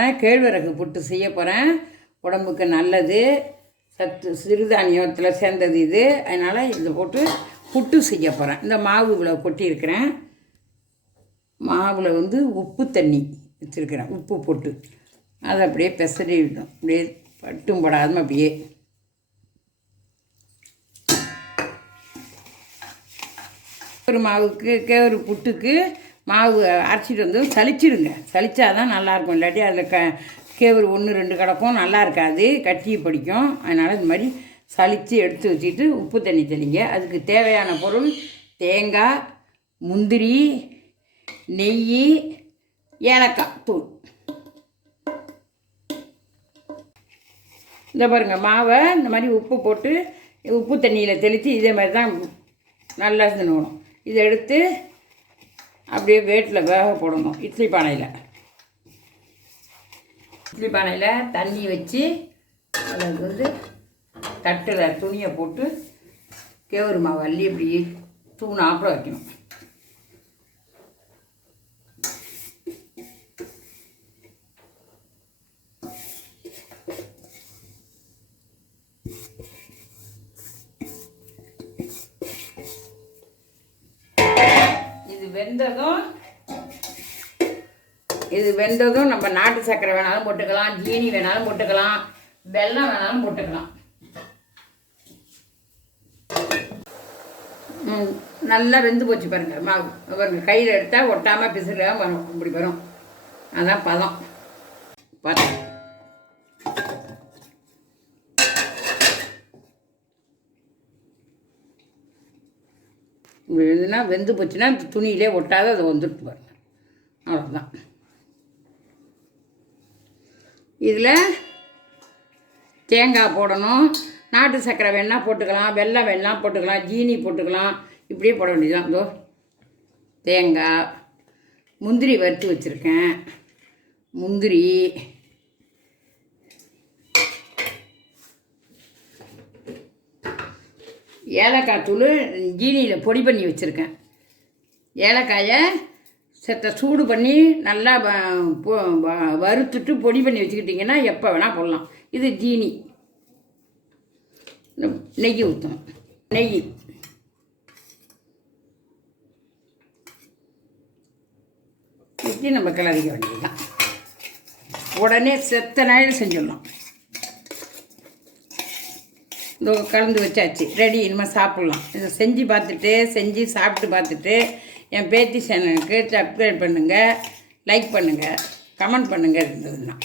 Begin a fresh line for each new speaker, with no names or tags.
சுவையான கேழ்வரகு புட்டு செய்ய போகிறேன் உடம்புக்கு நல்லது. சத்து சிறுதானியத்தில் சேர்ந்தது இது. அதனால் இதை போட்டு புட்டு செய்ய போகிறேன் இந்த மாவு இவ்வளோ கொட்டியிருக்கிறேன். மாவில் வந்து உப்பு தண்ணி வச்சுருக்கிறேன். உப்பு போட்டு. அதை அப்படியே பெசரி விடும் அப்படியே பட்டும் படாமல் அப்படியே. ஒரு மாவுக்கு கேவரு புட்டுக்கு மாவு அரைச்சிட்டு வந்து சலிச்சிடுங்க சலிச்சாதான் நல்லாயிருக்கும். இல்லாட்டி அதில் க கேவரு ஒன்று ரெண்டு கிடக்கும். நல்லா இருக்காது கட்டி பிடிக்கும். அதனால் இந்த மாதிரி சலித்து எடுத்து வச்சுட்டு உப்பு தண்ணி தெளிங்க. அதுக்கு தேவையான பொருள் தேங்காய் முந்திரி நெய் ஏலக்காய் தூள். இந்த பாருங்க மாவை இந்த மாதிரி உப்பு போட்டு உப்பு தண்ணியில் தெளித்து இதே மாதிரி தான் நல்லா தின்னணும் இதை எடுத்து அப்படியே வேட்டில் வேக போடணும். இட்லி பானையில். இட்லி பானையில் தண்ணி வச்சு அதுக்கு வந்து தட்டில் துணியை போட்டு கேவரு மாவு அள்ளி இப்படி தூணாப்பில் வைக்கணும். இது வெந்ததும் இது வெந்ததும் நம்ம நாட்டு சர்க்கரை வேணாலும் போட்டுக்கலாம் ஜீனி வேணாலும் போட்டுக்கலாம் வெல்லம் வேணாலும் போட்டுக்கலாம். நல்லா வெந்து போச்சு பாருங்கள் மாவு. கையில் எடுத்தால் ஒட்டாமல் பிசுறாமல் வரும் இப்படி வரும். அதான் பதம். பதம் இதுனா வெந்து போச்சுன்னா துணியிலே ஒட்டாத அதை வந்துட்டு பாருங்க. அவ்வளோதான் இதில் தேங்காய் போடணும். நாட்டு சர்க்கரை வேணால் போட்டுக்கலாம் வெள்ளம் வெள்ளம் போட்டுக்கலாம் ஜீனி போட்டுக்கலாம். இப்படியே போட வேண்டியதுதான். இதோ தேங்காய் முந்திரி வறுத்து வச்சுருக்கேன். முந்திரி ஏலக்காய் தூள் ஜீனியில் பொடி பண்ணி வச்சுருக்கேன். ஏலக்காயை செத்த சூடு பண்ணி நல்லா வ- வறுத்துட்டு பொடி பண்ணி வச்சுக்கிட்டிங்கன்னா எப்போ வேணால் போடலாம். இது ஜீனி நெய் ஊற்றணும் நெய். ஊற்றி நம்ம கிளறிக்க வேண்டியதுதான். உடனே செத்த நாயில் செஞ்சிடலாம். இதோ கலந்து வச்சாச்சு. ரெடி இனிமேல் சாப்பிட்லாம். இதை செஞ்சு பார்த்துட்டு செஞ்சு சாப்பிட்டு பார்த்துட்டு என் பேத்தி சேனலுக்கு சப்ஸ்கிரைப் பண்ணுங்கள் லைக் பண்ணுங்கள் கமெண்ட் பண்ணுங்கள் இருந்ததுன்னா.